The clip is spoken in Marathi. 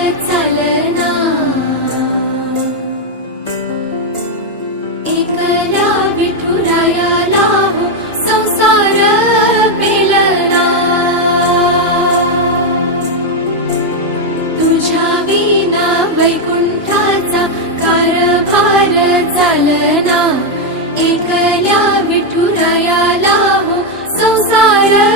चलना. एकला विठुरायाला तुझ्या विना वैकुंठाचा कारभार चालना. एकल्या विठुरायाला हो संसार